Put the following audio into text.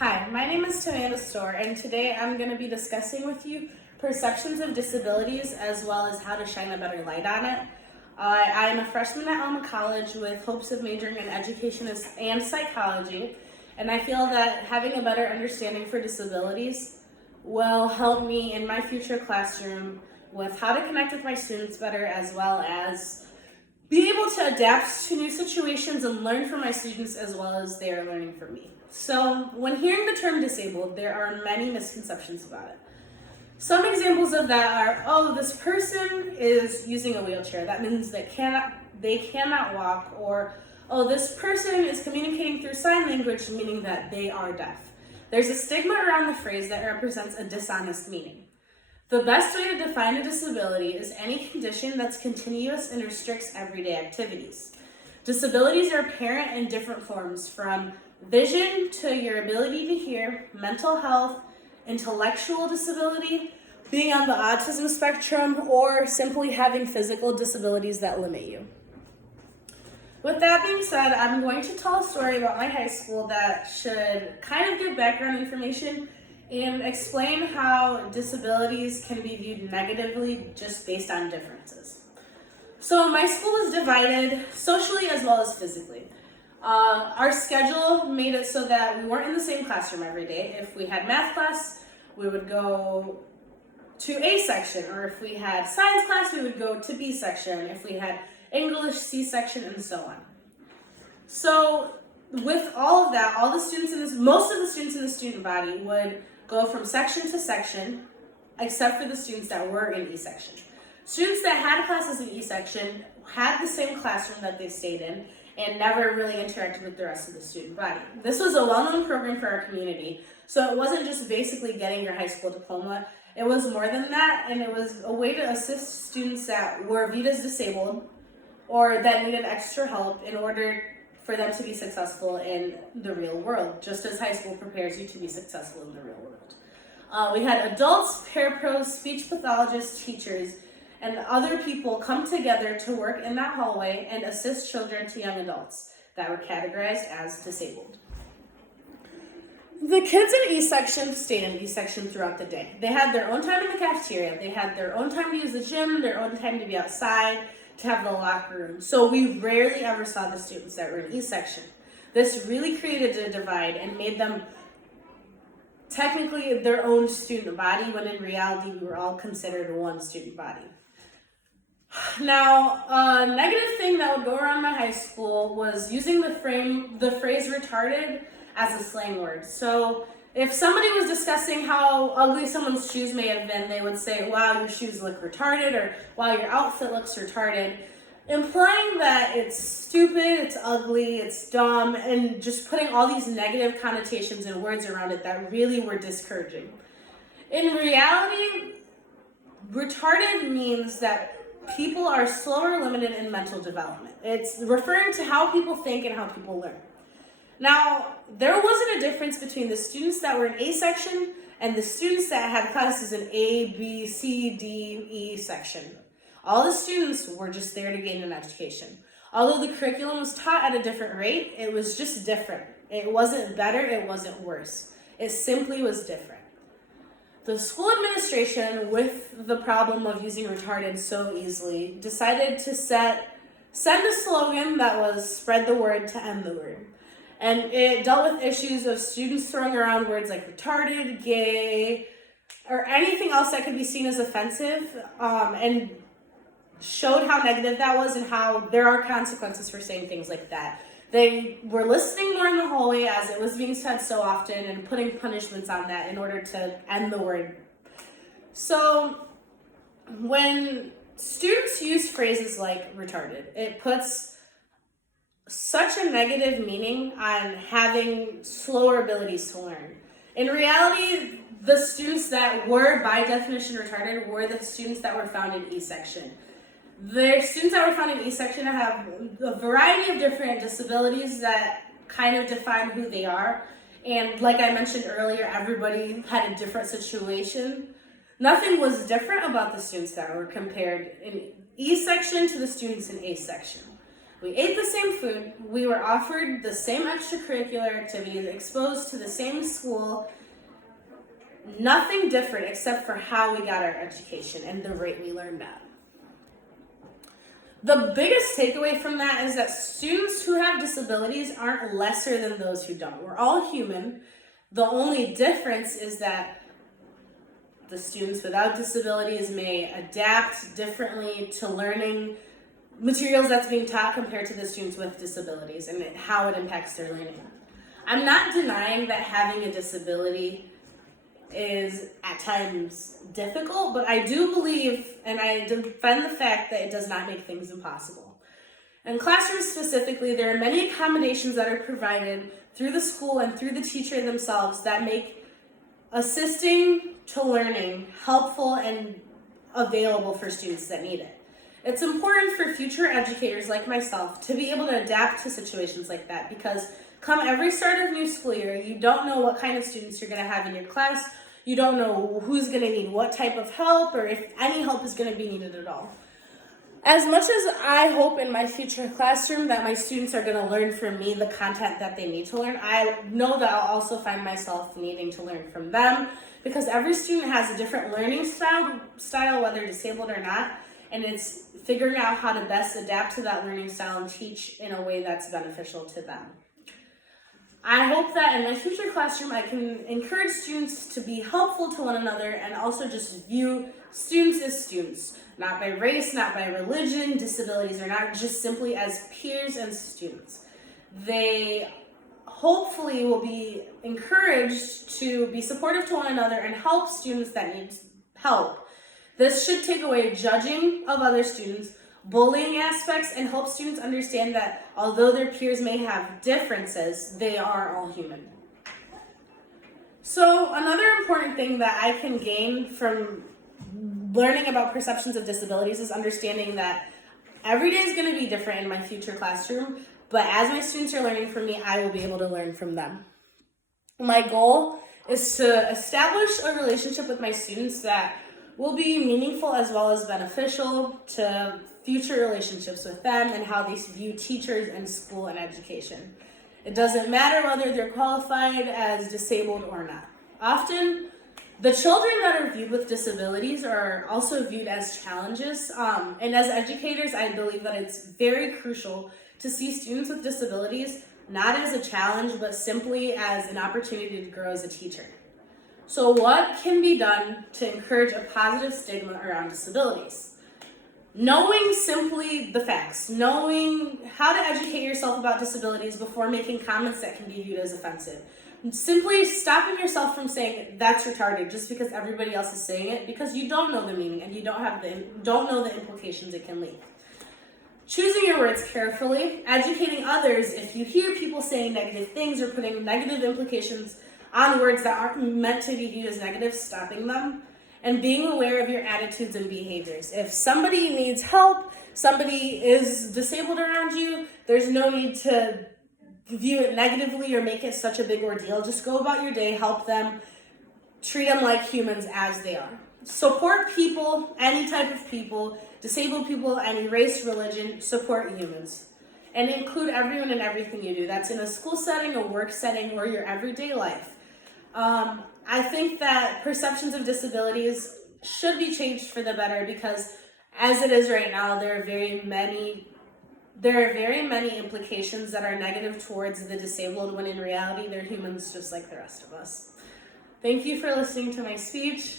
Hi, my name is Tamanda Storr, and today I'm going to be discussing with you perceptions of disabilities as well as how to shine a better light on it. I am a freshman at Alma College with hopes of majoring in education and psychology, and I feel that having a better understanding for disabilities will help me in my future classroom with how to connect with my students better, as well as be able to adapt to new situations and learn from my students as well as they are learning from me. So when hearing the term disabled, there are many misconceptions about it. Some examples of that are, oh, this person is using a wheelchair. That means they cannot walk. Or, oh, this person is communicating through sign language, meaning that they are deaf. There's a stigma around the phrase that represents a dishonest meaning. The best way to define a disability is any condition that's continuous and restricts everyday activities. Disabilities are apparent in different forms, from vision to your ability to hear, mental health, intellectual disability, being on the autism spectrum, or simply having physical disabilities that limit you. With that being said, I'm going to tell a story about my high school that should kind of give background information and explain how disabilities can be viewed negatively just based on differences. So my school was divided socially as well as physically. Our schedule made it so that we weren't in the same classroom every day. If we had math class, we would go to A section, or if we had science class, we would go to B section. If we had English, C section, and so on. So with all of that, most of the students in the student body would go from section to section, except for the students that were in E section. Students that had classes in E section had the same classroom that they stayed in and never really interacted with the rest of the student body. This was a well-known program for our community, so it wasn't just basically getting your high school diploma. It was more than that, and it was a way to assist students that were viewed as disabled or that needed extra help in order for them to be successful in the real world, just as high school prepares you to be successful in the real world. We had adults, parapros, speech pathologists, teachers, and other people come together to work in that hallway and assist children to young adults that were categorized as disabled. The kids in E section stayed in E section throughout the day. They had their own time in the cafeteria. They had their own time to use the gym, their own time to be outside, to have the locker room. So we rarely ever saw the students that were in E section. This really created a divide and made them technically their own student body, when in reality we were all considered one student body. Now, a negative thing that would go around my high school was using the phrase retarded as a slang word. So if somebody was discussing how ugly someone's shoes may have been, they would say, wow, your shoes look retarded, or wow, your outfit looks retarded, implying that it's stupid, it's ugly, it's dumb, and just putting all these negative connotations and words around it that really were discouraging. In reality, retarded means that people are slow or limited in mental development. It's referring to how people think and how people learn. Now, there wasn't a difference between the students that were in A section and the students that had classes in A, B, C, D, E section. All the students were just there to gain an education. Although the curriculum was taught at a different rate, it was just different. It wasn't better, it wasn't worse. It simply was different. The school administration, with the problem of using retarded so easily, decided to send a slogan that was spread the word to end the word. And it dealt with issues of students throwing around words like retarded, gay, or anything else that could be seen as offensive, and showed how negative that was and how there are consequences for saying things like that. They were listening more in the hallway as it was being said so often and putting punishments on that in order to end the word. So when students use phrases like retarded, it puts such a negative meaning on having slower abilities to learn. In reality, the students that were by definition retarded were the students that were found in E section. The students that were found in E section have a variety of different disabilities that kind of define who they are. And like I mentioned earlier, everybody had a different situation. Nothing was different about the students that were compared in E section to the students in A section. We ate the same food, we were offered the same extracurricular activities, exposed to the same school, nothing different except for how we got our education and the rate we learned at. The biggest takeaway from that is that students who have disabilities aren't lesser than those who don't. We're all human. The only difference is that the students without disabilities may adapt differently to learning materials that's being taught compared to the students with disabilities and how it impacts their learning. I'm not denying that having a disability is at times difficult, but I do believe and I defend the fact that it does not make things impossible. In classrooms specifically, there are many accommodations that are provided through the school and through the teacher themselves that make assisting to learning helpful and available for students that need it. It's important for future educators like myself to be able to adapt to situations like that, because come every start of new school year, you don't know what kind of students you're going to have in your class. You don't know who's going to need what type of help, or if any help is going to be needed at all. As much as I hope in my future classroom that my students are going to learn from me the content that they need to learn, I know that I'll also find myself needing to learn from them, because every student has a different learning style, whether disabled or not, and it's figuring out how to best adapt to that learning style and teach in a way that's beneficial to them. I hope that in my future classroom I can encourage students to be helpful to one another and also just view students as students, not by race, not by religion. Disabilities are not just simply as peers and students. They hopefully will be encouraged to be supportive to one another and help students that need help. This should take away judging of other students, bullying aspects, and help students understand that although their peers may have differences, they are all human. So another important thing that I can gain from learning about perceptions of disabilities is understanding that every day is going to be different in my future classroom, but as my students are learning from me, I will be able to learn from them. My goal is to establish a relationship with my students that will be meaningful as well as beneficial to future relationships with them and how they view teachers and school and education. It doesn't matter whether they're qualified as disabled or not. Often, the children that are viewed with disabilities are also viewed as challenges. And as educators, I believe that it's very crucial to see students with disabilities not as a challenge, but simply as an opportunity to grow as a teacher. So what can be done to encourage a positive stigma around disabilities? Knowing simply the facts, knowing how to educate yourself about disabilities before making comments that can be viewed as offensive. Simply stopping yourself from saying that's retarded just because everybody else is saying it, because you don't know the meaning and you don't know the implications it can leave. Choosing your words carefully, educating others if you hear people saying negative things or putting negative implications on words that aren't meant to be viewed as negative, stopping them, and being aware of your attitudes and behaviors. If somebody needs help, somebody is disabled around you, there's no need to view it negatively or make it such a big ordeal. Just go about your day, help them, treat them like humans as they are. Support people, any type of people, disabled people, any race, religion, support humans. And include everyone in everything you do. That's in a school setting, a work setting, or your everyday life. I think that perceptions of disabilities should be changed for the better, because as it is right now, there are very many implications that are negative towards the disabled, when in reality, they're humans just like the rest of us. Thank you for listening to my speech.